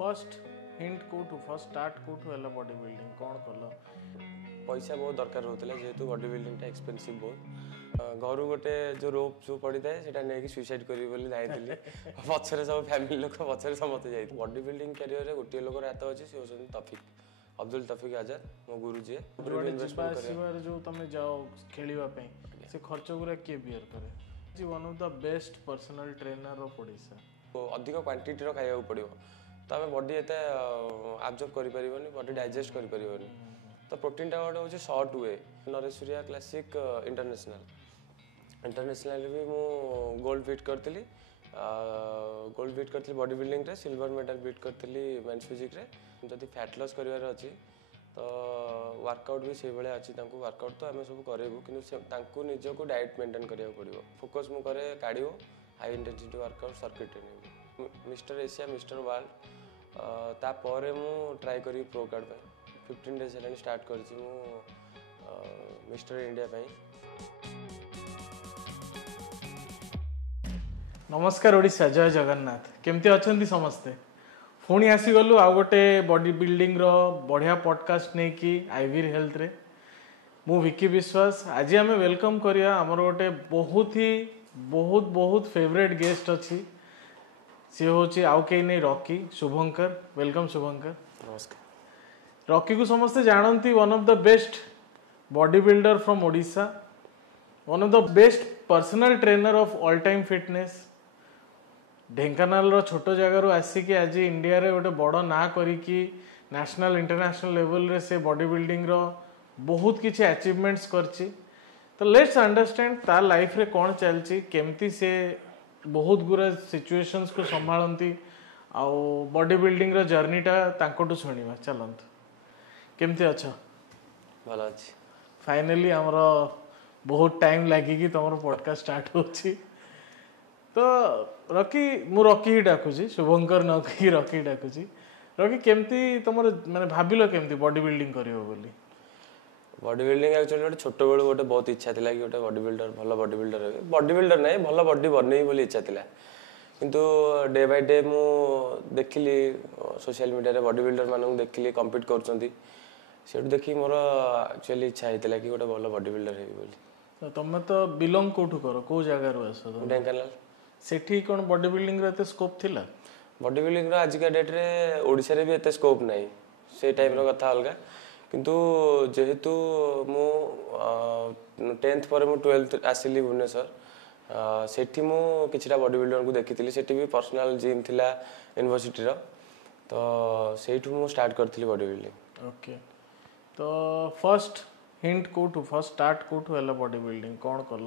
First hint कोठू first start कोठू है body building कौन कल पैसा बहुत दरकार होता जेहेतु बॉडी बिल्डिंग एक्सपेंसिव बहुत घर गोटे जो रोप जो पड़ी थाए से नहीं सुइसाइड करी जाइए पचर सब फैमिली लोक पचर समस्ते जाइए बॉडी बिल्डिंग कैरियर गोटे लोक हाथ अच्छे सी हूँ तफिक अब्दुल तफिक आजाद मो गुरु जी जो तुम जाओ खेलवाई से खर्च गुरा किए बियर करे one of the best personal trainer of Odisha अधिक क्वांटिटी रो खाइबा पड़ो तो आम बॉडी एत आब्जर्व कर बॉडी डाइजेस्ट कर तो प्रोटीन टा गोटे हूँ सर्ट वे नरेश्वरिया क्लासिक इंटरनेशनल भी मु गोल्ड बीट करी गोल्ड बीट करी बॉडी बिल्डिंग रे सिल्वर मेडल बीट करी मेन्स फिजिक रे जदि फैट लॉस करार अच्छी तो वर्कआउट भी से भाया अच्छी वर्कआउट तो आम सब करेबू कि निजक डाइट मेंटेन करा पड़ो फोकस मु करे cardio high intensity workout circuit training mister Asia mister world तापर मु ट्राई करी प्रो कार्ड 15 डेज है स्टार्ट कर मिस्टर इंडिया पाई। नमस्कार ओडिशा जय जगन्नाथ केमती अच्छा समस्ते पुणी आसीगलु आउ गोटे बॉडी बिल्डिंग रो बढ़िया पॉडकास्ट नहीं कि आईवीर हेल्थ रे मु विकी विश्वास आज आम वेलकम करिया हमर गोटे बहुत फेवरेट गेस्ट अच्छी सी हूँ आउ कहीं नहीं रॉकी शुभंकर वेलकम शुभंकर। नमस्कार। रॉकी को समस्ते जानती one of the best body builder from Odisha one of the best personal trainer of all time fitness Dhenkanal रो छोटो जगार आसिकी आज इंडिया रे गोटे बड़ ना करिकी नेशनल इंटरनेशनल लेवल रे से बॉडी बिल्डिंग रो बहुत किसी अचीवमेंट्स करची तो लेट्स अंडरस्टैंड तार लाइफ रे कौन चलची केमती से बहुत गुरा सिचुएशंस को संभालती आउ बॉडी बिल्डिंग रो जर्नी टा तांकोटू सुनिबा चलंत केमती अच्छा भल अच्छी फाइनली हमर बहुत टाइम लगिकी तुम पॉडकास्ट स्टार्ट होची तो रॉकी मु रॉकी ही डाकुची शुभंकर न कही रॉकी डाकुची रॉकी केमती तुम माने भाबिलो केमती बॉडी बिल्डिंग करियो बोली बॉडी बिल्डिंग एक्चुअली गोटे छोट बेलू गोटे बहुत इच्छा थी कि गोटे बॉडी बिल्डर भल बॉडी बिल्डर नहीं भल बॉडी बनई बोली इच्छा थी किंतु डे बाय डे मु देखिली सोशल मीडिया रे बॉडी बिल्डर मानू देखिली कम्पीट करछंती सेठू देखी मोर एक्चुअली इच्छा होता कि गोटे भल बॉडी बिल्डर हेबी बोली। तुम तो बिलोंग कोठू करो को जगह रो आसो ढेंकानाल सेठी कोन बॉडी बिल्डिंग रे एते स्कोप थिला बॉडी बिल्डिंग रो आज का डेट रे ओडिसा रे भी एते स्कोप नाही से टाइप रो कथा अलगा किंतु जेहेतु मु 10th पर मु 12th आसिली भुवनेश्वर सेठी मु किछटा बॉडी बिल्डर को देखिथिली सेठी भी पर्सनल जिम थिला यूनिवर्सिटी रो तो सेठू मु स्टार्ट करथिली बॉडी बिल्डिंग। ओके तो फर्स्ट हिंट कोठू फर्स्ट स्टार्ट कोठू है बॉडी बिल्डिंग कौन कल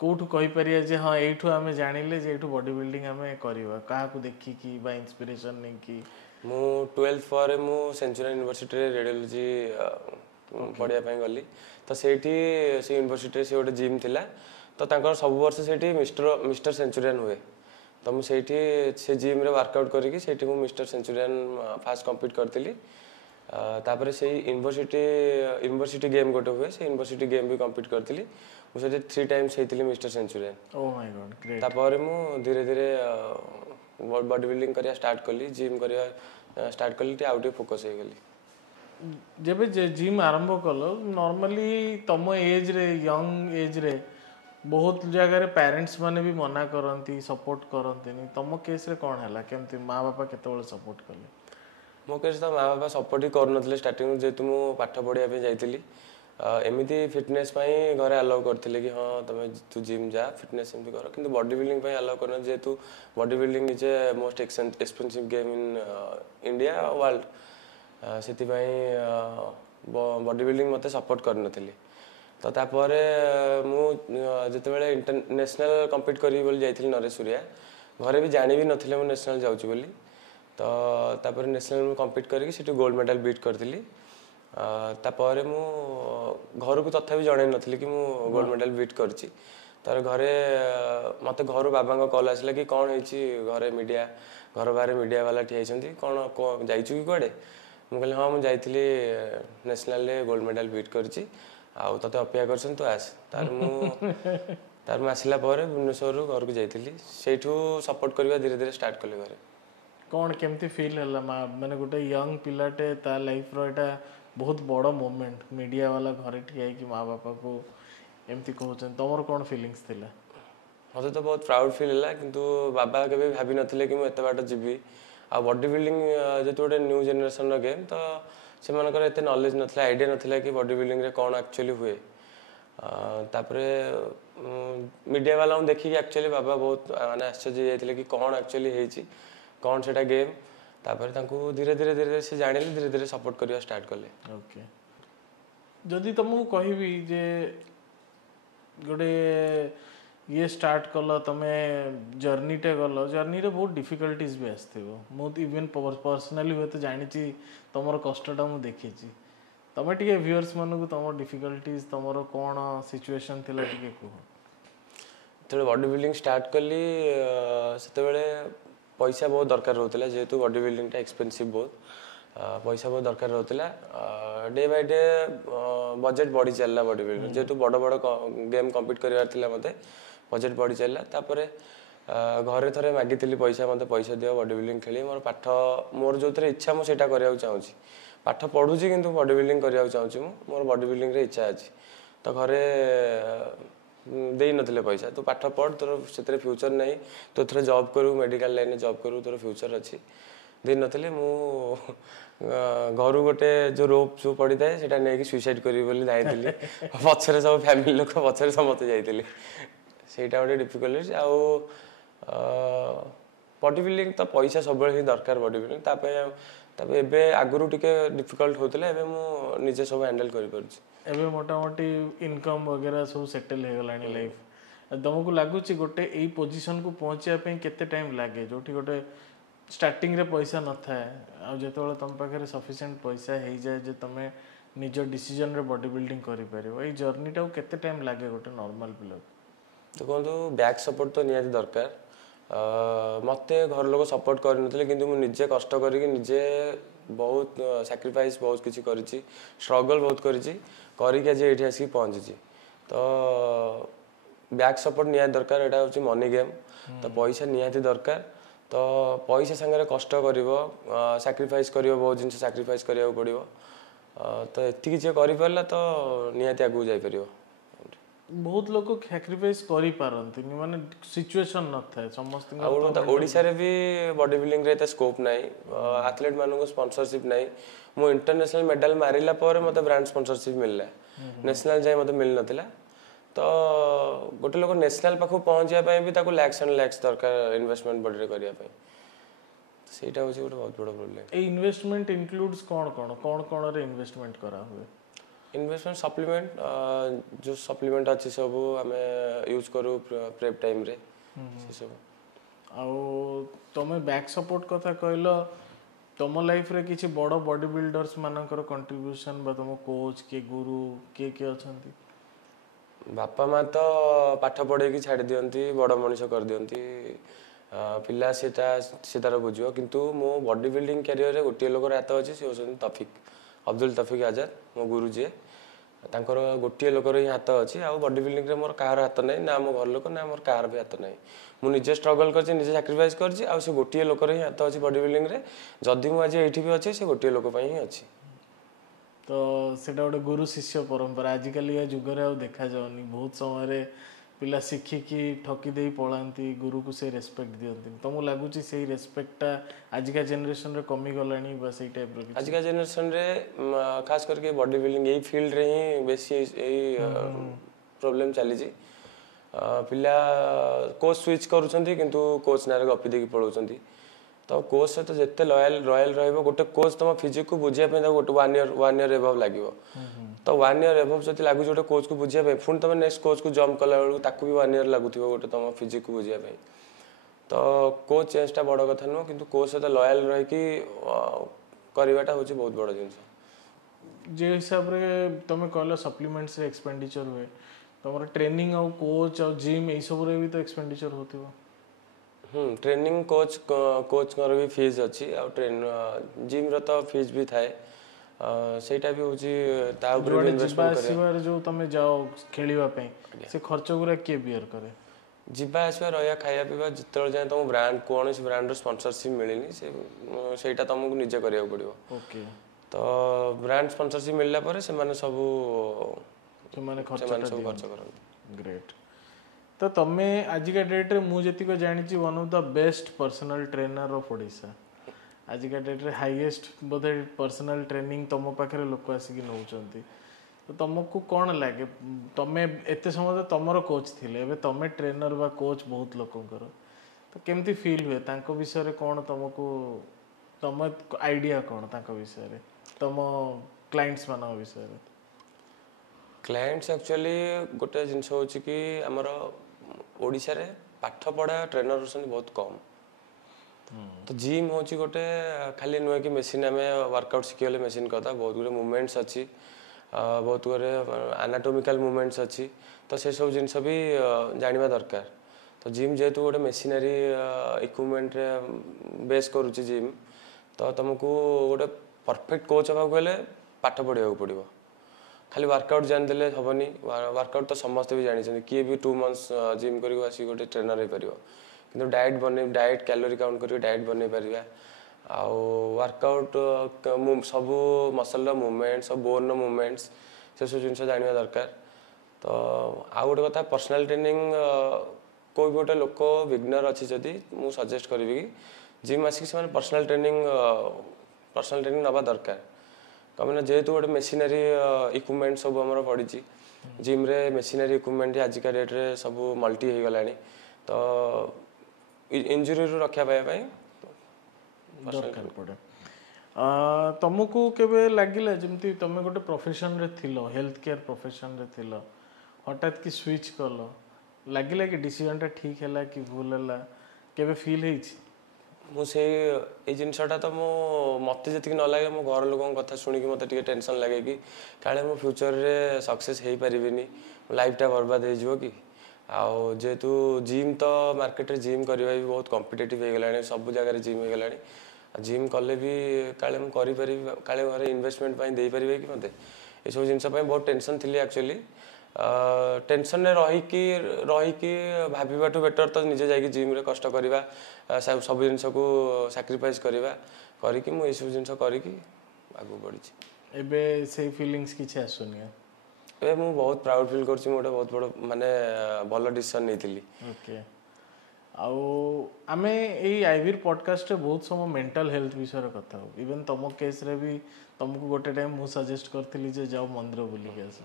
कोठू कहि परिया जे हां एठू हमें जानिले जे एठू बॉडी बिल्डिंग हमें करबा काहा को देखि की बा इंस्पिरेशन नहीं की मु 12th पर मु सेंचुरी यूनिवर्सिटी रे रेडियोलॉजी पढ़िया ପାଇଁ गली तो सेठी से यूनिवर्सिटी से गोटे जिम थिला तो तांकर सब वर्ष सेठी मिस्टर सेंचुरियन हुए तो मु सेठी से जिम रे वर्कआउट करिकि सेठी मु मिस्टर सेंचुरियन फास्ट कंप्लीट करथिली तापर से यूनिवर्सिटी गेम गोटे हुए से यूनिवर्सिटी गेम भी कंप्लीट करथिली मु से 3 टाइम्स हेतिली Mister Centurion. Oh my God great. तापर मु धीरे धीरे बॉडी बिल्डिंग करिया स्टार्ट कली जिम करिया स्टार्ट कली टे आउट फोकस हे गली जेबे जिम आरंभ कल नॉर्मली तम एज रे यंग एज रे बहुत जगह रे पेरेंट्स माने भी मना करंती सपोर्ट करंती नहीं तम केस रे कोन हला केमती माँ बापा केतेबेले सपोर्ट कले मो केस तो माँ बापा सपोर्ट ही करनथले स्टार्टिंग जेतु मु पाठ पढ़िया पे जाइतिली एमिति फिटनेस पाई घरे अलाउ करथिले कि हां तमे तू जिम जा फिटनेस एमति कर किंतु बॉडी बिल्डिंग पाई अलाउ करन जेतु body building is a most expensive game in India world सेति पाई बॉडी बिल्डिंग मते सपोर्ट करनथिले तो तापर मु जते बेले इंटरनेशनल कंपीट करी बोली जाइथिली नरेश्वरिया घरे भी जानि भी नथिले मु नेशनल जाउची बोली तो तापर नेशनल में कंपीट करके सेठी गोल्ड मेडल बीट करथिली तापर मु घर को तथा भी जणे नथिली कि मु गोल्ड मेडल बीट करची तार घरे मते घर बाबा को कॉल आसला कि कौन हेची घरे मीडिया घर बारे मीडिया वाला ठियाइछंती कौन जाइछु कि कोडे मु कहले हां मु जाइथिली नेशनल ले गोल्ड मेडल बीट करची आ तते अपेक्षा करछन तो आस तार मु आसिला पर भुवनेश्वर घर को जाइथिली सेठू सपोर्ट करबा धीरे धीरे स्टार्ट कले घरे कौन केमती फील है माने गोटे यंग पिलाटे ता लाइफ रो एटा बहुत बड़ मोमेंट मीडिया वाला घरे ठिया कि माँ बापा को एमती कहते तुम कौन फीलिंग्स थिला मत तो बहुत प्राउड फिल है किंतु बाबा केबे भाभी नथिले कि मैं एते बाट जीवी आ बॉडी बिल्डिंग जेतु गोटे न्यू जनरेशन रो गेम तो से मानकर एते नॉलेज नथिला आइडिया नथिला कि बॉडी बिल्डिंग रे कौन एक्चुअली हुए तापरे मीडिया वाला देखिए एक्चुअली बाबा बहुत माने आश्चर्य जाइथिले कि कौन एक्चुअली हेची कौन सेटा गेम तापरे तांको धीरे धीरे धीरे से जानिले धीरे धीरे सपोर्ट करिया स्टार्ट कले ओके जदि तुमको कहबी जे गोटे ये स्टार्ट कल तुमे जर्नीटे गल जर्नी रे बहुत डिफिकल्टीज भी आसथिबो मु इवन पर्सनली हुए तो जानी तुम कष्टटा मु देखी तुम टे व्यूअर्स मानू तुम डिफिकल्टीज तुम कौन सिचुएशन थिला टिके कह तो बॉडी बिल्डिंग स्टार्ट कली से पैसा बहुत दरकार होता जेहेतु बॉडी बिल्डिंग टा एक्सपेंसिव बहुत पैसा बहुत दरकार होता डे बाय डे बजेट बढ़ी चलला बॉडी बिल्डिंग जेहेतु बड़ बड़ गेम कम्पीट करार मत बजेट बढ़ी चलला तापर घरे थरे मागिली पैसा मत पैसा दियो बॉडी बिल्डिंग खेली मोर पाठ मोर जो इच्छा मुझे करने चाहूँगी पाठ पढ़ुची किंतु बॉडी बिल्डिंग करने चाहूँगी मोर बॉडी बिल्डिंग रे इच्छा अच्छी तो घरे दे नथिले पैसा तू पाठ पढ़ तोर से फ्यूचर नहीं तो थे जॉब करू मेडिकल लाइन में जॉब करू तोर फ्यूचर अच्छी दे नथिले मु घर गोटे जो रोप जो पड़ी थाए सेटा नहीं सुइसाइड करी बोली जाइली पछरे सब फैमिली लोक पछरे समस्त जाइली सेटा गोटे डिफिकल्ट आउ बॉडी बिल्डिंग तो पैसा सब ही दरकार बॉडी बिल्डिंग तापे एबे आगुरु टिके डिफिकल्ट होतले एबे मु निजे सब हैंडल करि परछि एबे मोटा मोटी इनकम वगैरह सब सेटल हो गलानी लाइफ तुमको लगुच गोटे यही पोजिशन को पहुँचा केते टाइम लगे जो गोटे स्टार्टिंग रे पैसा न थाए आ जेतोले तुम पाखे सफिशिएंट पैसा हो जाए जे तुम निज डिसीजन रे बॉडी बिल्डिंग करि परिबो ए जर्नी टा केते टाइम लागे गोटे नॉर्मल पिला देखो बैक सपोर्ट तो निहाती दरकार मत घर लोग सपोर्ट करनथिले किंतु मु निजे कष्ट करिक निजे बहुत सैक्रिफाइस बहुत किसी करिछि स्ट्रगल बहुत करिछि करिक आज एठी आसी पहुंची तो बैक सपोर्ट निहाती दरकार एटा होची मनी गेम तो पैसा निहाती दरकार तो पैसा संगे कष्ट करिवो सैक्रिफाइस करिवो बहुत जिन सैक्रिफाइस करिया पड़िवो तो एति जे करि परला तो निहाती आगु जाई परिवो बहुत लोग सैक्रिफाइस करि पारंती माने सिचुएशन न थाए समस्त ओडिसा रे भी बॉडी बिल्डिंग रे स्कोप नाही एथलीट मानको स्पॉन्सरशिप नाही मु इंटरनेशनल मेडल मारिला पर मते ब्रांड स्पॉन्सरशिप मिलला नेशनल जाय मते मिल नथिला तो गोटे लोक नेशनल पाखु पहुंचिया पय भी ताको लैक्स एंड लैक्स दरकार इन्वेस्टमेंट बॉडी रे करिया पय सेटा होची गोटे बहुत बड़ प्रॉब्लम ए इन्वेस्टमेंट इंक्लूड्स कौन रे इन्वेस्टमेंट करा हुए इन्वेस्टमेंट सप्लीमेंट जो सप्लीमेंट अच्छी सब आम यूज करूँ प्रेप टाइम रे से सब आउ तुम बैक सपोर्ट कथा कहल तुम लाइफ रे किसी बड़ बॉडी बिल्डर्स मानकर कंट्रीब्यूशन बा तुम कोच के गुरु के अछंती बापा माँ तो पाठ पढ़े छाड़ दियंती बड़ मनीष कर दियंती पिला से तार बुझो किंतु मो बॉडी बिल्डिंग कैरियर रे गोटे लोक हाथ अच्छी सी होती तफिक अब्दुल तफिक आजाद मो गुरु जी तांकर गोटे लोकर ही हाथ अच्छी आ बॉडी बिल्डिंग रे मोर कार हाथ नहीं ना मो घर लोक ना मोर कार भी हाथ नहीं मु निजे स्ट्रगल कर निजे सैक्रिफाइस कर गोटे लोकर ही हाथ अच्छी बॉडी बिल्डिंग रे जदि मु आज एठी भी अच्छी से गोटे लोक ही अच्छी तो सेटा गोटे गुरु शिष्य परंपरा आजिकल या जुगरे आ देखा जाउनी बहुत समय पिला शिखिकी ठकी दे पलांती गुरु को से रेस्पेक्ट दियंती तुमको लगुच से रेस्पेक्टा आजिका जनरेशन रे कमी गलानी बस एई टाइप रो आजिका जनरेशन रे खास करके बॉडी बिल्डिंग एई फील्ड रे ही बेसी एई प्रॉब्लम चली जी पिला कोच स्विच करूछंती किंतु कोच नारे गपी देकी पळौछंती तो कोच से तो जिते लॉयल रहिबो गोटे कोच तुम फिजिक को बुझिया पे गोटे 1 ईयर एबव लागिवो तो 1 ईयर एबव जति लागु गोटे कोच को बुझिया पे फुन तुम नेक्स्ट कोच को जंप कला बेलू ताकू भी 1 ईयर लागुथिबो गोटे तुम फिजिक को बुझिया पे तो कोच चेंजटा बड़ कथा नो किंतु कोच से लॉयल रही कि करवाटा होची बहुत बड़ जिंस जे हिसाब रे तुम कहलो सप्लीमेंट्स रे एक्सपेंडिचर हुए तुम ट्रेनिंग और कोच और जिम ए सब रे भी तो एक्सपेंडिचर होथिबो ट्रेनिंग कोच भी फीस अच्छी आ ट्रेन जिम रो तो फीस भी थाए सेटा भी होची ता ऊपर इन्वेस्टमेंट करे जो तुम जाओ खेलिबा पे से खर्च गुरा के बियर करे ଯିବା ଆସିବା ରହିବା ଖାଇବା ପିଇବା ଯେତେବେଳେ ଯାଏଁ ତୁମ ବ୍ରାଣ୍ଡ କୌଣସି ବ୍ରାଣ୍ଡର ସ୍ପନ୍ସରସିପ୍ ମିଳିନି ସେଇଟା ତୁମକୁ ନିଜେ କରିବାକୁ ପଡ଼ିବ। ଓକେ। ତ ବ୍ରାଣ୍ଡ ସ୍ପନ୍ସରସିପ୍ ମିଳିଲା ପରେ ସେମାନେ ସବୁ ଖର୍ଚ୍ଚ କରନ୍ତି। ଗ୍ରେଟ୍। ତ ତମେ ଆଜିକା ଡେଟ୍ରେ ମୁଁ ଯେତିକି ଜାଣିଛି one of the best personal ଟ୍ରେନର ଅଫ୍ ଓଡ଼ିଶା। ଆଜିକା ଡେଟ୍ରେ ହାଇଏଷ୍ଟ ବୋଧେ ପର୍ସନାଲ ଟ୍ରେନିଂ ତମ ପାଖରେ ଲୋକ ଆସିକି ନେଉଛନ୍ତି। ତ ତମକୁ କ'ଣ ଲାଗେ, ତମେ ଏତେ ସମୟ ତମର କୋଚ୍ ଥିଲେ, ଏବେ ତମେ ଟ୍ରେନର ବା କୋଚ୍ ବହୁତ ଲୋକଙ୍କର, ତ କେମିତି ଫିଲ୍ ହୁଏ ତାଙ୍କ ବିଷୟରେ? କ'ଣ ତମକୁ ତମ ଆଇଡ଼ିଆ କ'ଣ ତାଙ୍କ ବିଷୟରେ, ତମ କ୍ଲାଇଣ୍ଟସ୍ ମାନଙ୍କ ବିଷୟରେ? କ୍ଲାଏଣ୍ଟସ୍ ଆକ୍ଚୁଆଲି ଗୋଟେ ଜିନିଷ ହେଉଛି କି ଆମର ଓଡ଼ିଶାରେ ପାଠ ପଢ଼ା ଟ୍ରେନର ହେଉଛନ୍ତି ବହୁତ କମ୍। ତ ଜିମ୍ ହେଉଛି ଗୋଟେ ଖାଲି ନୁହେଁ କି ମେସିନ୍ ଆମେ ୱାର୍କଆଉଟ୍ ଶିଖିଗଲେ ମେସିନ୍ କଥା, ବହୁତ ଗୁଡ଼ିଏ ମୁଭମେଣ୍ଟସ୍ ଅଛି, ବହୁତ ଗୁଡ଼ିଏ ଆନାଟୋମିକାଲ ମୁଭମେଣ୍ଟସ୍ ଅଛି। ତ ସେସବୁ ଜିନିଷ ବି ଜାଣିବା ଦରକାର। ତ ଜିମ୍ ଯେହେତୁ ଗୋଟେ ମେସିନାରୀ ଇକ୍ୱିପମେଣ୍ଟରେ ବେସ୍ କରୁଛି ଜିମ୍, ତ ତୁମକୁ ଗୋଟେ ପରଫେକ୍ଟ କୋଚ୍ ହେବାକୁ ହେଲେ ପାଠ ପଢ଼ିବାକୁ ପଡ଼ିବ। ଖାଲି ୱାର୍କଆଉଟ୍ ଜାଣିଦେଲେ ହେବନି। ୱାର୍କଆଉଟ୍ ତ ସମସ୍ତେ ବି ଜାଣିଛନ୍ତି, କିଏ ବି 2 months ଜିମ୍ କରିକି ଆସିକି ଗୋଟେ ଟ୍ରେନର ହେଇପାରିବ। କିନ୍ତୁ ଡାଏଟ୍ କ୍ୟାଲୋରି କାଉଣ୍ଟ କରିକି ଡାଏଟ୍ ବନେଇ ପାରିବା, ଆଉ ୱାର୍କଆଉଟ୍ ସବୁ ମସଲ୍ର ମୁଭମେଣ୍ଟ, ସବୁ ବୋନ୍ର ମୁଭମେଣ୍ଟସ୍, ସେସବୁ ଜିନିଷ ଜାଣିବା ଦରକାର। ତ ଆଉ ଗୋଟେ କଥା, ପର୍ସନାଲ ଟ୍ରେନିଂ କେଉଁ ବି ଗୋଟେ ଲୋକ ବିଗନର ଅଛି ଯଦି ମୁଁ ସଜେଷ୍ଟ କରିବି କି ଜିମ୍ ଆସିକି ସେମାନେ ପର୍ସନାଲ ଟ୍ରେନିଂ ନେବା ଦରକାର। କାରଣ ଯେହେତୁ ଗୋଟେ ମେସିନାରୀ ଇକ୍ୱିପମେଣ୍ଟ ସବୁ ଆମର ପଡ଼ିଛି ଜିମ୍ରେ, ମେସିନାରୀ ଇକ୍ୱିପମେଣ୍ଟ ଆଜିକା ଡେଟ୍ରେ ସବୁ ମଲ୍ଟି ହେଇଗଲାଣି। ତ ଇଞ୍ଜୁରିରୁ ରକ୍ଷା ପାଇବା ପାଇଁ ଦରକାର ପଡ଼େ। ତମକୁ କେବେ ଲାଗିଲା ଯେମିତି ତମେ ଗୋଟେ ପ୍ରଫେସନରେ ଥିଲ, ହେଲ୍ଥ କେୟାର ପ୍ରଫେସନରେ ଥିଲ, ହଠାତ୍ କି ସୁଇଚ୍ କଲ, ଲାଗିଲା କି ଡିସିଜନଟା ଠିକ୍ ହେଲା କି ଭୁଲ ହେଲା, କେବେ ଫିଲ୍ ହେଇଛି? ମୁଁ ଏଇ ଜିନିଷଟା ତ ମୋତେ ଯେତିକି ନ ଲାଗେ, ମୋ ଘର ଲୋକଙ୍କ କଥା ଶୁଣିକି ମୋତେ ଟିକେ ଟେନସନ୍ ଲାଗେ କି କାଳେ ମୁଁ ଫ୍ୟୁଚରରେ ସକ୍ସେସ୍ ହେଇପାରିବିନି, ଲାଇଫ୍ଟା ବର୍ବାଦ ହେଇଯିବ କି। ଆଉ ଯେହେତୁ ଜିମ୍ ତ ମାର୍କେଟରେ ଜିମ୍ କରିବା ବି ବହୁତ କମ୍ପିଟେଟିଭ୍ ହେଇଗଲାଣି, ସବୁ ଜାଗାରେ ଜିମ୍ ହେଇଗଲାଣି। ଜିମ୍ କଲେ ବି କାଳେ ମୁଁ କରିପାରିବି, କାଳେ ଘରେ ଇନଭେଷ୍ଟମେଣ୍ଟ ପାଇଁ ଦେଇପାରିବେ କି ମୋତେ, ଏସବୁ ଜିନିଷ ପାଇଁ ବହୁତ ଟେନସନ୍ ଥିଲି ଆକ୍ଚୁଆଲି। ଟେନସନରେ ରହିକି ଭାବିବାଠୁ ବେଟର୍ ତ ନିଜେ ଯାଇକି ଜିମ୍ରେ କଷ୍ଟ କରିବା, ସବୁ ଜିନିଷକୁ ସାକ୍ରିଫାଇସ୍ କରିକି ମୁଁ ଏଇସବୁ ଜିନିଷ କରିକି ଆଗକୁ ବଢ଼ିଛି। ଏବେ ସେଇ ଫିଲିଙ୍ଗସ୍ କିଛି ଆସୁନି? ଏବେ ମୁଁ ବହୁତ ପ୍ରାଉଡ୍ ଫିଲ୍ କରୁଛି, ମୁଁ ଗୋଟେ ବହୁତ ବଡ଼ ଭଲ ଡିସିସନ୍ ନେଇଥିଲି। ଓକେ। ଆଉ ଆମେ ଏଇ ଆଇଭିର ପଡ଼କାଷ୍ଟରେ ବହୁତ ସମୟ ମେଣ୍ଟାଲ ହେଲ୍ଥ ବିଷୟରେ କଥା ହଉ। ଇଭେନ୍ ତମ କେସ୍ରେ ବି ତମକୁ ଗୋଟେ ଟାଇମ୍ ମୁଁ ସଜେଷ୍ଟ କରିଥିଲି ଯେ ଯାଅ ମନ୍ଦିର ବୁଲିକି ଆସ।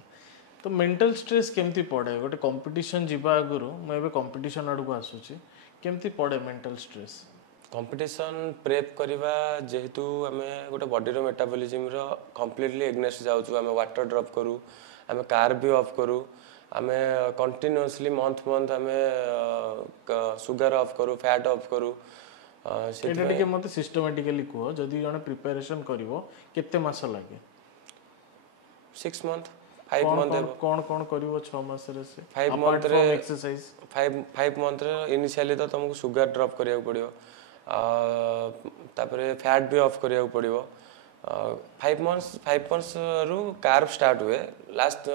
ତ ମେଣ୍ଟାଲ ଷ୍ଟ୍ରେସ୍ କେମିତି ପଡ଼େ? ଗୋଟେ କମ୍ପିଟିସନ୍ ଯିବା ଆଗରୁ, ମୁଁ ଏବେ କମ୍ପିଟିସନ୍ ଆଡ଼କୁ ଆସୁଛି, କେମିତି ପଡ଼େ ମେଣ୍ଟାଲ ଷ୍ଟ୍ରେସ୍? କମ୍ପିଟିସନ୍ ପ୍ରେପ୍ କରିବା, ଯେହେତୁ ଆମେ ଗୋଟେ ବଡ଼ିର ମେଟାବଲିଜିମ୍ର କମ୍ପ୍ଲିଟଲି ଏଗନେଷ୍ଟ ଯାଉଛୁ, ଆମେ ୱାଟର ଡ୍ରପ୍ କରୁ, ଆମେ କାର୍ବ ବି ଅଫ୍ କରୁ, ଆମେ କଣ୍ଟିନ୍ୟୁଅସଲି ମନ୍ଥ ଆମେ ସୁଗାର ଅଫ୍ କରୁ, ଫ୍ୟାଟ୍ ଅଫ୍ କରୁ। ଏଇଟା ଟିକେ ମୋତେ ସିଷ୍ଟମାଟିକାଲି କୁହ, ଯଦି ଜଣେ ପ୍ରିପାରେସନ୍ କରିବ କେତେ ମାସ ଲାଗେ? 6 months, 5 months। କ'ଣ କରିବ 6 ମାସରେ? 5 monthରେ ଇନିସିଆଲି ତ ତୁମକୁ ସୁଗାର ଡ୍ରପ୍ କରିବାକୁ ପଡ଼ିବ, ତାପରେ ଫ୍ୟାଟ୍ ବି ଅଫ୍ କରିବାକୁ ପଡ଼ିବ। 5 monthsରୁ କାର୍ବ ଷ୍ଟାର୍ଟ ହୁଏ, ଲାଷ୍ଟ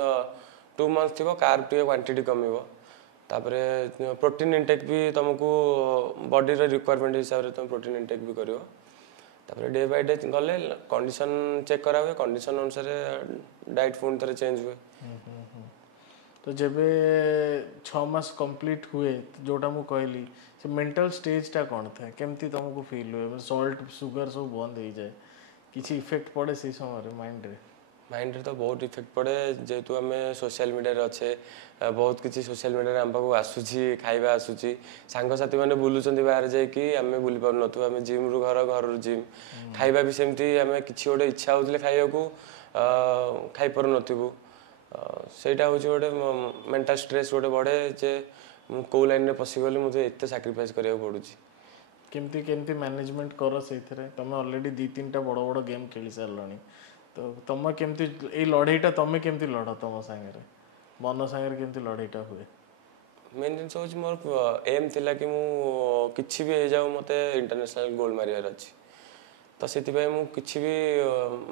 2 months ଥିବ କାର୍ବ ଟିକେ କ୍ୱାଣ୍ଟିଟି କମିବ। ତାପରେ ପ୍ରୋଟିନ୍ ଇନଟେକ୍ ବି ତୁମକୁ ବଡ଼ିର ରିକ୍ୱାରମେଣ୍ଟ ହିସାବରେ ତୁମେ ପ୍ରୋଟିନ୍ ଇନଟେକ୍ ବି କରିବ। ତାପରେ ଡେ ବାଇ ଡେ ଗଲେ କଣ୍ଡିସନ୍ ଚେକ୍ କରାହୁଏ, କଣ୍ଡିସନ୍ ଅନୁସାରେ ଡାଏଟ୍ ପୁଣି ଥରେ ଚେଞ୍ଜ ହୁଏ। ତ ଯେବେ 6 ମାସ କମ୍ପ୍ଲିଟ୍ ହୁଏ, ଯେଉଁଟା ମୁଁ କହିଲି, ସେ ମେଣ୍ଟାଲ ଷ୍ଟେଜ୍ଟା କ'ଣ ଥାଏ? କେମିତି ତୁମକୁ ଫିଲ୍ ହୁଏ? ସଲ୍ଟ ସୁଗାର ସବୁ ବନ୍ଦ ହେଇଯାଏ, କିଛି ଇଫେକ୍ଟ ପଡ଼େ ସେଇ ସମୟରେ ମାଇଣ୍ଡରେ? ମାଇଣ୍ଡରେ ତ ବହୁତ ଇଫେକ୍ଟ ପଡ଼େ, ଯେହେତୁ ଆମେ ସୋସିଆଲ ମିଡ଼ିଆରେ ଅଛେ, ବହୁତ କିଛି ସୋସିଆଲ ମିଡ଼ିଆରେ ଆମ ପାଖକୁ ଆସୁଛି, ଖାଇବା ଆସୁଛି, ସାଙ୍ଗସାଥିମାନେ ବୁଲୁଛନ୍ତି ବାହାରେ ଯାଇକି, ଆମେ ବୁଲି ପାରୁନଥିବୁ, ଆମେ ଜିମ୍ରୁ ଘରରୁ ଜିମ୍, ଖାଇବା ବି ସେମିତି, ଆମେ କିଛି ଗୋଟେ ଇଚ୍ଛା ହେଉଥିଲେ ଖାଇବାକୁ ଖାଇପାରୁନଥିବୁ। ସେଇଟା ହେଉଛି ଗୋଟେ ମେଣ୍ଟାଲ ଷ୍ଟ୍ରେସ୍ ଗୋଟେ ବଢ଼େ, ଯେ ମୁଁ କେଉଁ ଲାଇନ୍ରେ ପଶିଗଲି, ମୋତେ ଏତେ ସାକ୍ରିଫାଇସ୍ କରିବାକୁ ପଡ଼ୁଛି। କେମିତି ମ୍ୟାନେଜମେଣ୍ଟ କର ସେଇଥିରେ? ତୁମେ ଅଲରେଡ଼ି 2-3ଟା ବଡ଼ ବଡ଼ ଗେମ୍ ଖେଳି ସାରିଲଣି, ତ ତୁମେ କେମିତି ଏଇ ଲଢ଼େଇଟା ତୁମେ କେମିତି ଲଢ଼? ତୁମ ସାଙ୍ଗରେ ମନ ସାଙ୍ଗରେ କେମିତି ଲଢ଼େଇଟା ହୁଏ? ମେନ୍ ଜିନିଷ ହେଉଛି, ମୋର ଏମ୍ ଥିଲା କି ମୁଁ କିଛି ବି ହେଇଯାଉ, ମୋତେ ଇଣ୍ଟରନ୍ୟାସନାଲ୍ ଗୋଲ୍ଡ ମାରିବାର ଅଛି। ତ ସେଥିପାଇଁ ମୁଁ କିଛି ବି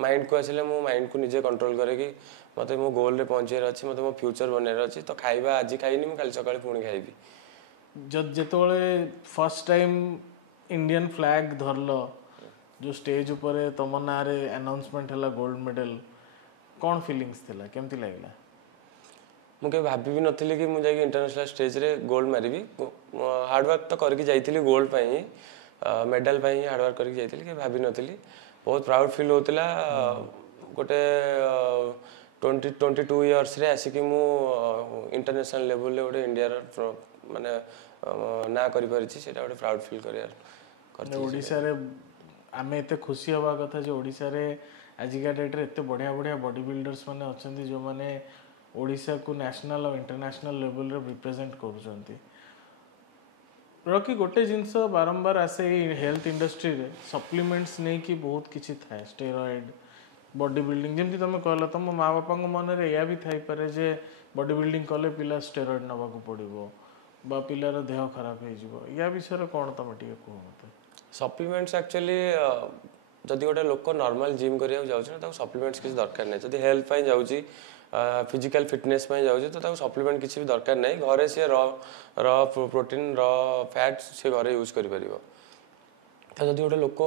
ମାଇଣ୍ଡକୁ ଆସିଲେ, ମୁଁ ମାଇଣ୍ଡକୁ ନିଜେ କଣ୍ଟ୍ରୋଲ୍ କରେ କି ମୋତେ ମୋ ଗୋଲ୍ରେ ପହଞ୍ଚିବାର ଅଛି, ମୋତେ ମୋ ଫ୍ୟୁଚର୍ ବନେଇବାର ଅଛି। ତ ଖାଇବା ଆଜି ଖାଇନି, ମୁଁ କାଲି ସକାଳେ ପୁଣି ଖାଇବି। ଯେତେବେଳେ ଫର୍ଷ୍ଟ ଟାଇମ୍ इंडियन फ्लैग धरल जो स्टेज ऊपर तुम ना अनाउंसमेंट है गोल्ड मेडल कौन फीलिंग्स थिला केमती लागला मुझे भाभी भी नथिली कि मुझे इंटरनेशनल स्टेज रे गोल्ड मारिबी हार्डवर्क तो करके जाइली गोल्ड पाई मेडल पाई हार्डवर्क करके जाइली कि भाभी नथिली बहुत प्राउड फील होता गोटे 22 इयर्स रे आसिक मु इंटरनेशनल लेवल रे गोटे इंडिया माने ना करि परिछि सेटा गोटे प्राउड फील करिया ओडिसा रे आमे एते खुशी हवा कथा जे ओडिसा रे आजिका डेट रे एते बढ़िया बढ़िया बॉडी बिल्डर्स माने अछंती जो माने ओडिसा को नेशनल और इंटरनेशनल लेवल रे रिप्रेजेंट करूछंती रॉकी गोटे जिनस बारंबार आसे हेल्थ इंडस्ट्री रे सप्लीमेंट्स नहीं कि बहुत किछि थाए स्टेरॉइड बॉडी बिल्डिंग जमती तुम कहला तुम माँ बापा मन रे या भी थाई पारे जे बॉडी बिल्डिंग कले पिला स्टेरॉइड नबा को पड़िबो बा पिलार देह खराब हो जिवो या विषय कौन तुम टिके कह मते सप्लीमेंट्स एक्चुअली जदि गोटे लोक नॉर्मल जिम करिया जाउछ ना सप्लीमेंट्स किसी दरकार नहीं जदि हेल्थ पाई जाउची फिजिकल फिटनेस पाई जाउची तो सप्लीमेंट किसी भी दरकार नहीं घरे से र प्रोटीन र फैट से घरे यूज करि परिबो तो जदि गोटे लोक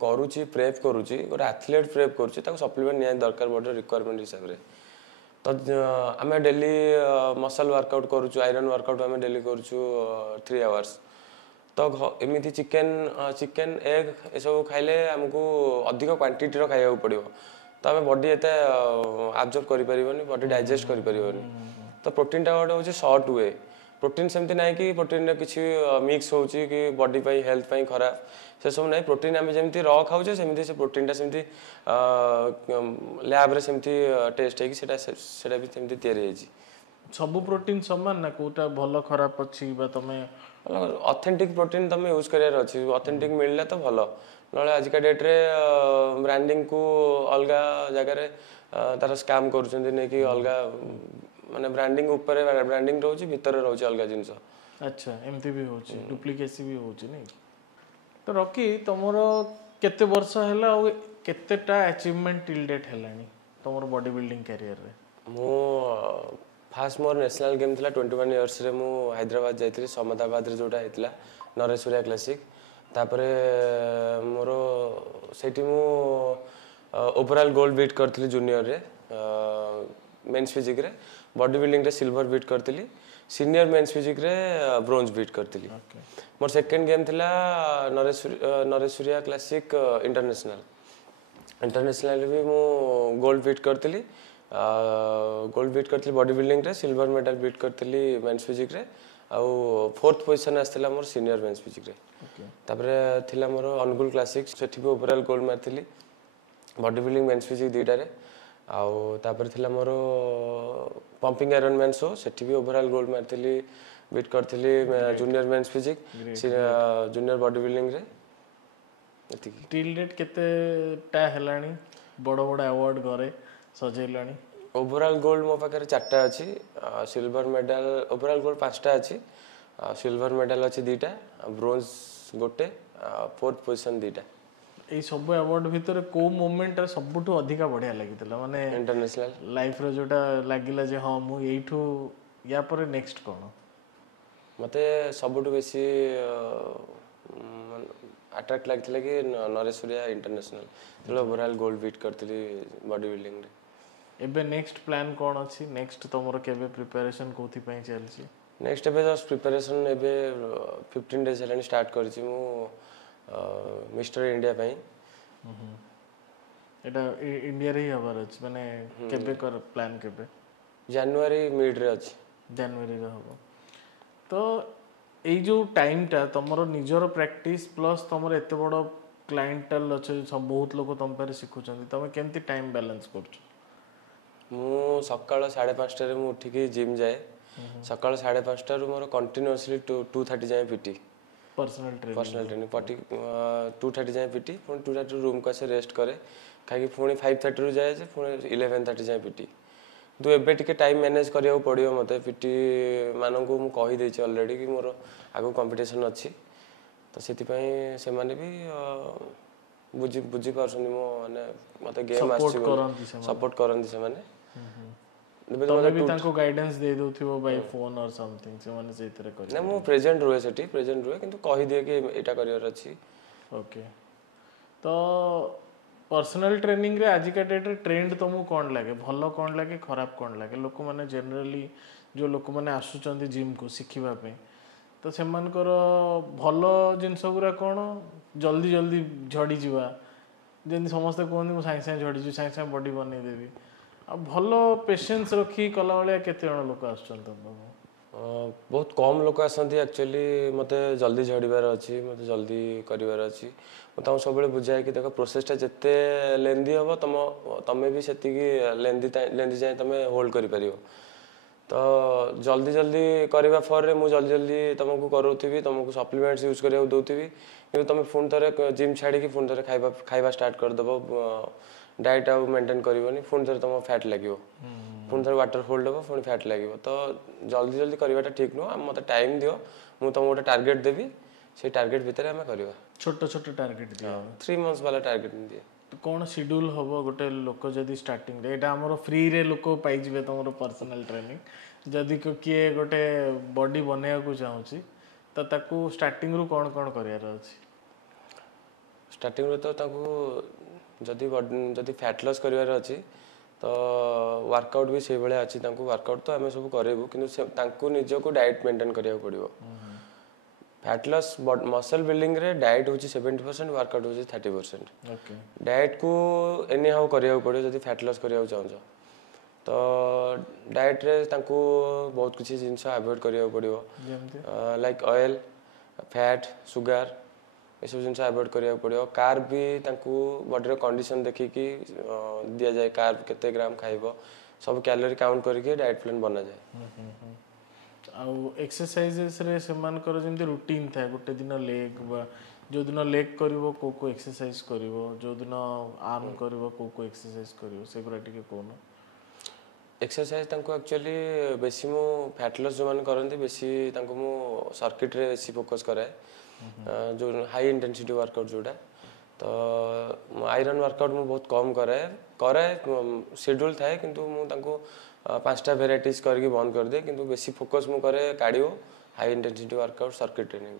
करूची प्रेप करूची गोटे एथलीट प्रेप करूची ताको सप्लीमेंट निया दरकार बॉडी रिक्वायरमेंट हिसाब रे तो आम डेली मसल वर्कआउट करूँ आयरन वर्कआउट आम डेली करूँ 3 आवर्स तो एमती चिकेन एग ये सब खाइले आमको अधिक क्वांटिटी खाया पड़ो तो आम बॉडी एत आब्जर्व कर बॉडी डाइजेस्ट कर तो प्रोटीन टा गोटे हूँ सर्ट वे प्रोटीन सेमती ना कि प्रोटीन किसी मिक्स हो कि बॉडी पाई हेल्थ पाई खराब से सब ना प्रोटीन आम जमी र खाऊे सेमती से प्रोटीन टा सेमती लैब रे सेमती टेस्ट है सेटा भी सेमती तैयारी सब प्रोटीन समान ना कोटा भल खराब अच्छी तमें ऑथेंटिक प्रोटीन तमें यूज करार अच्छी ऑथेंटिक मिलला तो भल ना आजिका डेट रे ब्रांडिंग को अलग जगह तार स्कैम कर अलग माने ब्रांडिंग ऊपर ब्रांडिंग रोची भीतर रोची अलग जिंस अच्छा एमती भी होची डुप्लीकेसी भी होची नहीं तो रॉकी तमरो केते वर्ष हैला और केतेटा अचीवमेंट टिल डेट हैलानी तमरो बॉडी बिल्डिंग करियर रे मो फास्ट मोर नेशनल गेम थिला 21 इयर्स रे मु हैदराबाद जाइथिली समदाबाद रे जोटा हेतला नरेश्वरिया क्लासिक तापरे मोरो सेठी मु ओवरऑल गोल्ड बीट करथिली जूनियर रे मेंस फिजिक रे बॉडी बिल्डिंग रे सिल्वर बीट करथिली सीनियर मेंस फिजिक रे ब्रोंज बीट करथिली मोर सेकंड गेम थिला नरेश्वरिया क्लासिक इंटरनेशनल भी मु गोल्ड बीट करथिली गोल्ड बीट करथिली बॉडी बिल्डिंग रे सिल्वर मेडल बीट करथिली मेंस फिजिक रे आउ फोर्थ पोजीशन आस्थिला मोर सीनियर मेंस फिजिक रे तापरे थिला मोर अनुगुल क्लासिक सेठी भी overall gold मारथिली body building men's physique दुईटा रे आउ तापर थिला मोर पंपिंग आयरन मैन शो सेठी भी ओवरऑल गोल्ड मारथिली बीट करथिली junior men's physique junior body building रे टिल डेट केते टा हेलानी बड़ बड़ अवार्ड करे सजेलानी ओवरऑल गोल्ड मो पाखे 4टा अच्छी सिल्वर मेडल ओवरऑल गोल्ड 5टा अच्छी सिल्वर मेडल अच्छी 2टा ब्रोंज गोटे फोर्थ पोजीशन 2टा ए सब अवार्ड भितर को मोमेंट सबुठु अधिका बढ़िया लागितला माने इंटरनेशनल लाइफ रे जोटा लागिला जे हां मु एठू या पर नेक्स्ट कोन मते सबुठु बेसी अट्रैक्ट लागथिला कि नरेश्वरिया इंटरनेशनल तो ओवरऑल गोल्ड बीट करथिली बॉडी बिल्डिंग रे एबे नेक्स्ट प्लान कौन अच्छी नेक्स्ट तुमरो केबे प्रिपरेशन कोथि पई चलछि नेक्स्ट एबे जस्ट प्रिपरेशन एबे 15 डेज हेलानी स्टार्ट करछि मु मिस्टर इंडिया पई एटा इंडिया रे हबार अछि माने केबे कर प्लान केबे जनवरी मिड रे अछि जनवरी रे हबो तो एई जो टाइम टा तुमरो निजर प्रैक्टिस प्लस तुमरो एते बड़ क्लाइंटल अछि सब बहुत लोग तुम पर सिखुछन तुम केमती टाइम बैलेंस करछ मु सकाळ 5:30 रे मु उठिकी जिम जाए सकाळ 5:30 रु मोर कंटीन्यूअसली 2:30 जाए पीटी पर्सनल ट्रेनिंग 2:30 जाए पीटी पुणी 2:30 रूम को आसे रेस्ट करे खाई पुणी 5:30 रु जाए पुणी 11:30 जाए पीटी तो एबे टिके टाइम मैनेज करिया पड़ियो मते पीटी माननकु मु कहि देछि ऑलरेडी कि मोर आगु कंपटीशन अछि तो सेति पई से माने भी बुझी पारछनी मो माने मते गेम आछि सपोर्ट करंती से माने ଏବେ ତମେ ମୋତେ ବି ତାଙ୍କୁ ଗାଇडेंस ଦେଇ ଦଉଥିବ ବାଇ फोन और समथिंग ସେମାନେ ସେଇଥିରେ କରି ନା ମୁଁ ପ୍ରେଜେଣ୍ଟ ରୁହେ ସେଠି ପ୍ରେଜେଣ୍ଟ ରୁହେ କିନ୍ତୁ କହିଦିଏ କି ଏଇଟା କରିବାର ଅଛି। ओके तो पर्सनल ट्रेनिंग रे आजिका डेट रे ट्रेंड तुमको कौन लगे भल कौन लगे खराब कौन लगे लोक मैंने जनरली जो लोक मैंने आसुचंदी जिम को शिखिबा पे तो सेमानकर भल जिनस गुरा कौन जल्दी जल्दी झड़ी जीवा जेमती समस्ते कहते मुझे सागे सागे झड़ी सागे सागे बॉडी बनई देवी आ भल पेशेंस रखी कला भाया केते जण लोक आसुचंत बहुत कम लोक आसती एक्चुअली मते जल्दी झड़बार अच्छी मते जल्दी करार अच्छी मुझे सब बुझाए कि देख प्रोसेसटा जिते लेंदी हम तमें भी से लेंदी जाए तुम होल्ड कर तो जल्दी जल्दी करने फर मुझे जल्दी जल्दी तुमको करोथी तुमको सप्लीमेंट्स यूज करा दूसरी कि तुम पुणी थे जिम छाड़ी पुणी थे खाଇବା स्टार्ट करदेव डाएट आउ मेंटेन करनी पुणी थे तुम फैट लगे पुणी थे वाटर होल्ड हे पुणी फैट लगे तो जल्दी जल्दी करवाटा ठीक नुह मत टाइम दियो मुझे तुमको गोटे टार्गेट देवी से टार्गेट भितर आम करवा छोट छोट टार्गेट दिया 3 months वाला टार्गेट दिए कौन शेड्यूल हम गोटे लोक जदि स्टार्टिंग रे एटा हमर फ्री रे लोक पाइजिबे तुमर पर्सनल ट्रेनिंग जदि किए गोटे बॉडी बनैया को चाहूची तो ताकू स्टार्टिंग रु कौन करियार अछि स्टार्टिंग रे तो ताकू जदि फैट लॉस करिवार अछि तो वर्कआउट भी से भाया अच्छी वर्कआउट तो आम सब करेबू कि निजको डाएट मेंटेन करिया पड़ो फैट लॉस मसल बिल्डिंग रे डाएट होची 70% वर्कआउट होची 30%। ओके डाएट को एनी हाउ करिया पड़ो जदि फैट लॉस करिया चाहछ तो डाएट रे तांको बहुत किसी जिनस अवॉइड करिया पड़ो लाइक ऑयल फैट सुगर ये सब जिनस अवॉइड करिया पड़ो कार्ब भी तांको बॉडी रो कंडीशन देखिकी दिया जाए कार्ब केते ग्राम खाइबो सब कैलोरी काउंट करके डाएट प्लान बना जाए आउ एक्सरसाइजेस रे सेमानकर जेमती रूटीन था गोटे दिन लेग बा जो दिन लेग करिवो को एक्सरसाइज करिवो जो दिन आर्म करिवो को एक्सरसाइज करिवो सेगुरा टिके कोन एक्सरसाइज तांको एक्चुअली बेसी मु फैट लॉस जो मान करंती बेसी तांको मु सर्किट रे बेसी फोकस कराए जो हाई इंटेंसिटी वर्कआउट जोटा तो आयरन वर्कआउट मु बहुत कम करे शेड्यूल थाए किंतु मु तांको 5टा वेराइटीज करके बंद कर दे किंतु बेसी फोकस मु करे cardio high intensity workout circuit training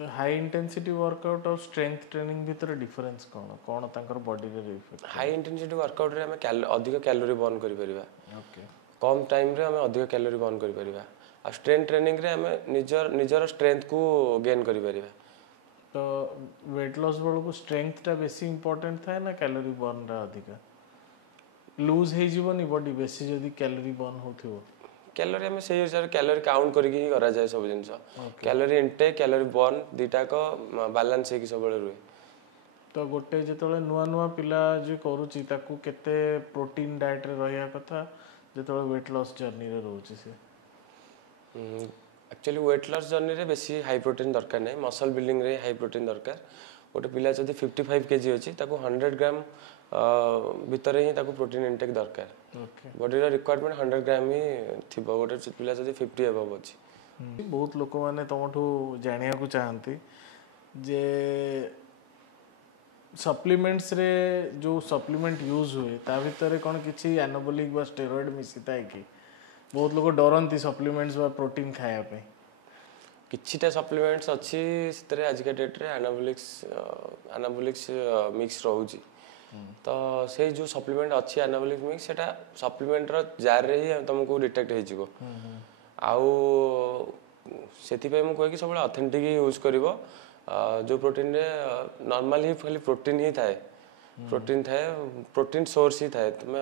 रे हाई इंटेंसिटी वर्कआउट और स्ट्रेंथ ट्रेनिंग भीतर डिफरेंस कौन तांकर बॉडी रे इफेक्ट हाई इंटेंसिटी वर्कआउट रे हम अधिक कैलोरी बर्न करि परिबा ओके कम टाइम रे हम अधिक कैलोरी बर्न करि परिबा आ स्ट्रेंथ ट्रेनिंग रे हम निजर स्ट्रेंथ को गेन करि परिबा तो वेट लॉस बेल को स्ट्रेंथ टा बेसी इंपोर्टेंट था ना कैलोरी बर्न रा अधिक लूज हे जीवनी बॉडी बेसी जदी कैलोरी बर्न होथिवो कैलोरी हमें से हिसाब कैलोरी काउंट करके ही करा जाए सब जिनस कैलोरी इनटेक कैलोरी बर्न दीटा को बैलेंस है सब रुए तो गोटे जेतले नुआ नुआ पिला जे करूची ताकू केते प्रोटीन डाइट रे रहया कथा जेतले वेट लॉस जर्नी रे रहउची से एक्चुअली वेट लॉस जर्नी रे बेसी हाई प्रोटीन दरकार नहीं मसल बिल्डिंग रे हाई प्रोटीन दरकार गोटे पिला जदी 55 kg अछि ताकू 100 ग्राम भीतर ही ताकू प्रोटीन इनटेक दरकार बॉडी रो रिक्वायरमेंट 100 ग्राम ही थिबो गोटे पिला जदी 50 अबव अछि बहुत लोक माने तमठू जानिया को चाहंती जे सप्लीमेंट्स रे जो सप्लीमेंट यूज हुए ता भीतर कोन किछि एनाबॉलिक बा स्टेरॉइड मिसिता है कि बहुत लोग डरंती सप्लीमेंट्स बा प्रोटीन खाया पे किछिटा सप्लीमेंट्स अच्छी सितरे आज के डेट रे एनाबॉलिक्स मिक्स रहउची तो से जो सप्लीमेंट अच्छी एनाबॉलिक मिक्स सेटा सप्लीमेंट रो जार रे ही तुमको डिटेक्ट हे जिवो आउ सेति पे मु कह कि सब ऑथेंटिक यूज करिवो जो प्रोटीन रे नॉर्मल ही खाली प्रोटीन ही थाए प्रोटीन सोर्स ही थाए तुम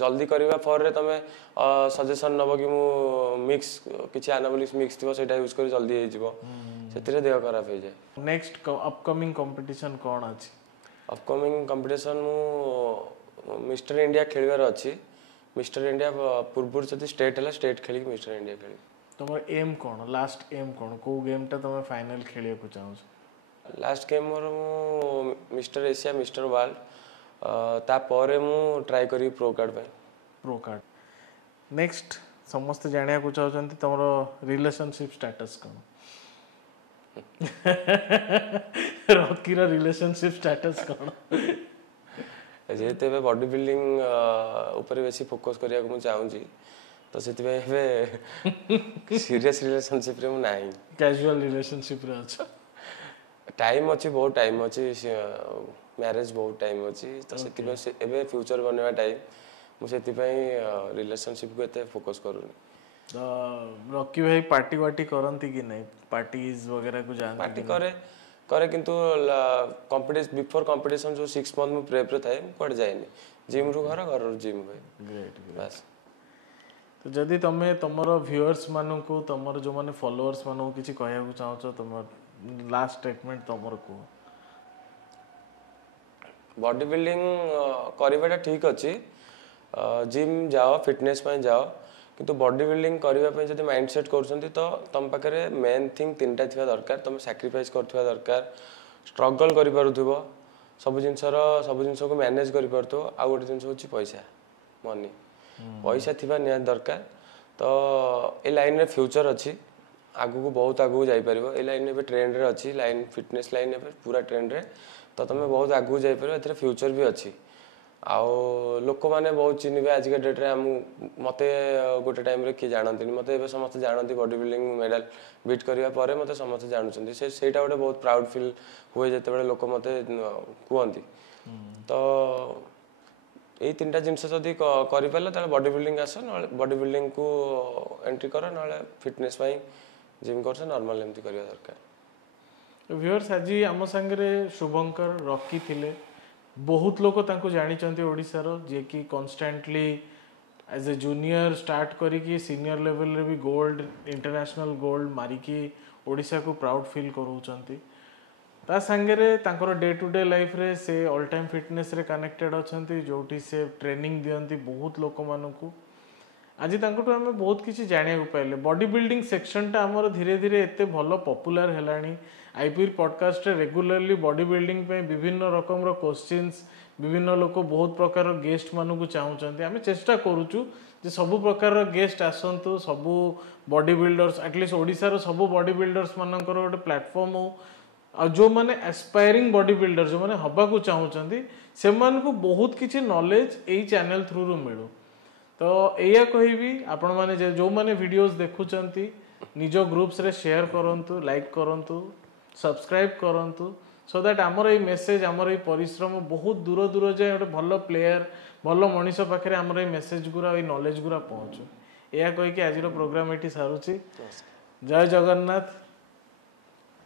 जल्दी करवा फर रे तमे सजेशन नबो कि मु मिक्स किछि एनाबॉलिक्स मिक्स थिबो सेटा यूज कर जल्दी हे जिवो सेतिरे देह खराब हे जाए नेक्स्ट अपकमिंग कंपटीशन कोन अछि अपकमिंग कंपटीशन मु मिस्टर इंडिया खेलवार अछि मिस्टर इंडिया पूर्व जति स्टेट हला स्टेट खेली मिस्टर इंडिया खेली तमर एम कोन लास्ट एम कोन को गेम ता तमे फाइनल खेलिया को चाहू लास्ट गेम मोर मु मिस्टर एशिया मिस्टर वर्ल्ड ता परे मु ट्राई करी प्रो कार्ड नेक्स्ट समस्त जानिया को चाहछंती तमरो रिलेशनशिप स्टेटस कोन रॉकी रा रिलेशनशिप स्टेटस कोन जेहेतु ए बॉडी बिल्डिंग ऊपर बेसी फोकस करिया को चाहूँगी तो से सीरियस रिलेशनशिप रे नहीं कैजुअल रिलेशनशिप रे अच्छा टाइम अच्छी बहुत टाइम अच्छी मैरिज बहुत टाइम अच्छी तो से फ्यूचर बनवा टाइम मुझे रिलेशनशिप को एते फोकस करूनी तो रॉकी भाई पार्टी वार्टी करती कि नहीं पार्टीज वगैरह को जानते पार्टी करे किंतु कंपटीशन बिफोर कंपटीशन जो 6 मंथ में प्रेप रे थाए कोड जाएनी जिम रु घर घर जिम भाई ग्रेट बस तो जदि तमे तमर व्यूअर्स मानू को तमर जो माने फॉलोअर्स मानू किछि कहया को चाहो तमर लास्ट स्टेटमेंट तमर को बॉडी बिल्डिंग करवाटा ठीक अच्छी जिम जाओ फिटनेस पे जाओ किंतु बॉडी बिल्डिंग करने जब माइंड सेट कर तो तुम पाखे मेन थिंग 3टा थी दरकार तुम सैक्रिफाइस कर दरकार स्ट्रगल कर सब जिनस को मैनेज कर आ गोटे जिन हूँ पैसा मनी पैसा थी निहाती दरकार तो ये लाइन रे फ्यूचर अच्छी आगु को बहुत आगु जापर ये लाइन में ट्रेंड रे अच्छी लाइन फिटनेस लाइन पूरा ट्रेंड रे तो तुम बहुत आगु जापर ए फ्यूचर भी अच्छी आउ लोक मैंने बहुत चिन्हे आजिका डेट रे मत गोटे टाइम रे किए जानती मत समस्त जानती बॉडी बिल्डिंग मेडल बीट करने पर मत समस्त जानते से गोटे बहुत प्राउड फील हुए जिते लोक मत कहती तो यही 3टा जिनस जदि कर बॉडी बिल्डिंग आस ना बॉडी बिल्डिंग को एंट्री कर ना फिटनेस जिम कर नॉर्मल एमती करवा दरकार व्यूअर्स आज आम सांगे शुभंकर रॉकी थिले बहुत लोग तांको जानी ओडिशार जे कि constantly as a junior start करी सीनियर लेवल रे भी गोल्ड इंटरनेशनल गोल्ड मारिकी ओडिशा को प्राउड फील करूचंती ता सांगे तांकर डे टू डे लाइफ रे से ऑल टाइम फिटनेस रे कनेक्टेड अछंती जोटी से ट्रेनिंग दियंती बहुत लोक मानकू आज तांकटू आमे बहुत किछि जानिया को पाइले बॉडी बिल्डिंग सेक्शन टा हमर धीरे धीरे एते भलो पॉपुलर हेलानी आईपीएल पॉडकास्ट रे रेगुलरली बॉडी बिल्डिंग पे विभिन्न रकम रो क्वेश्चंस विभिन्न लोक बहुत प्रकार गेस्ट मानकू चाहूचंती आमे चेष्टा करूचु जे सब प्रकार गेस्ट आसंतु सब बॉडी बिल्डर्स एटलीस्ट ओडिसा रो सब बॉडी बिल्डर्स मानकर गोटे प्लेटफॉर्म हो आ जो माने एस्पायरिंग बॉडी बिल्डर जो माने हबा को चाहूचंती से मान को बहुत किछि नॉलेज एई चैनल थ्रू रो मिलू तो एया कहिबी आपण माने जो माने वीडियोस देखुचंती निजो ग्रुप्स रे शेयर करंतु लाइक करंतु सब्सक्राइब करंतु सो दैट आमर ये मेसेज आमर ये परिश्रम बहुत दूर दूर जाए गोटे भल प्लेयर भल मनीष पाखे आमर ये मेसेज गुरा ये नॉलेज गुरा पहुँचू या कहीकि आज प्रोग्राम ये सारूची जय जगन्नाथ।